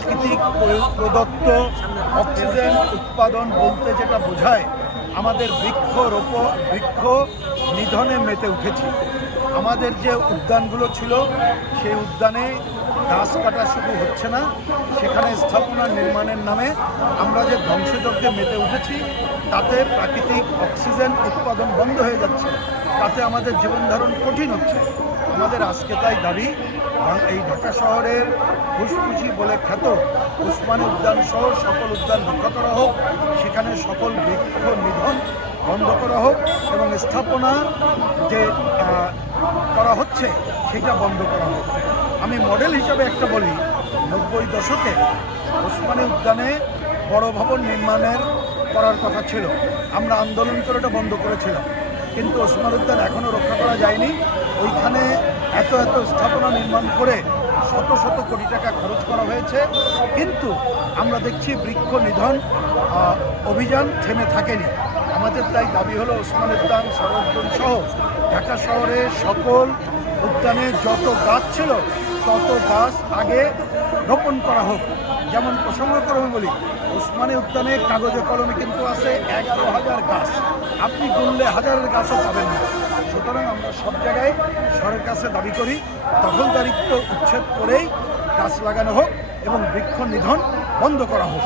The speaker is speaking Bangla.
প্রাকৃতিক প্রদত্ত অক্সিজেন উৎপাদন বলতে যেটা বোঝায়, আমাদের বৃক্ষ নিধনে মেতে উঠেছি। আমাদের যে উদ্যানগুলো ছিল সেই উদ্যানে গাছ কাটা শুধু হচ্ছে না, সেখানে স্থাপনা নির্মাণের নামে আমরা যে ধ্বংসযজ্ঞে মেতে উঠেছি, তাতে প্রাকৃতিক অক্সিজেন উৎপাদন বন্ধ হয়ে যাচ্ছে, তাতে আমাদের জীবনধারণ কঠিন হচ্ছে। আমাদের আজকে তাই দাবি, এই ঢাকা শহরের ফুসফুসি বলে খ্যাত ওসমানী উদ্যান সহ সকল উদ্যান রক্ষা করা হোক, সেখানে সকল বৃক্ষ নিধন বন্ধ করা হোক এবং স্থাপনা যে করা হচ্ছে সেটা বন্ধ করা হোক। আমি মডেল হিসাবে একটা বলি, 90 দশকে ওসমানী উদ্যানে বড় ভবন নির্মাণের করার কথা ছিল, আমরা আন্দোলন করে এটা বন্ধ করেছিলাম, কিন্তু ওসমানী উদ্যান এখনও রক্ষা করা যায়নি। ওইখানে এত স্থাপনা নির্মাণ করে শত শত কোটি টাকা খরচ করা হয়েছে, কিন্তু আমরা দেখছি বৃক্ষ নিধন অভিযান থেমে থাকেনি। আমাদের তাই দাবি হলো ওসমানী উদ্যান, সদর সহ ঢাকা শহরের সকল উদ্যানে যত গাছ ছিল তত গাছ আগে রোপণ করা হোক। যেমন প্রসঙ্গক্রমে বলি, ওসমানী উদ্যানে কাগজে কলমে কিন্তু আছে 11,000 গাছ, আপনি গুনলে হাজারের গাছও পাবেন না। সুতরাং আমরা সব জায়গায় সরকারের কাছে দাবি করি, দখলদারিত্ব উচ্ছেদ করেই গাছ লাগানো হোক এবং বৃক্ষ নিধন বন্ধ করা হোক।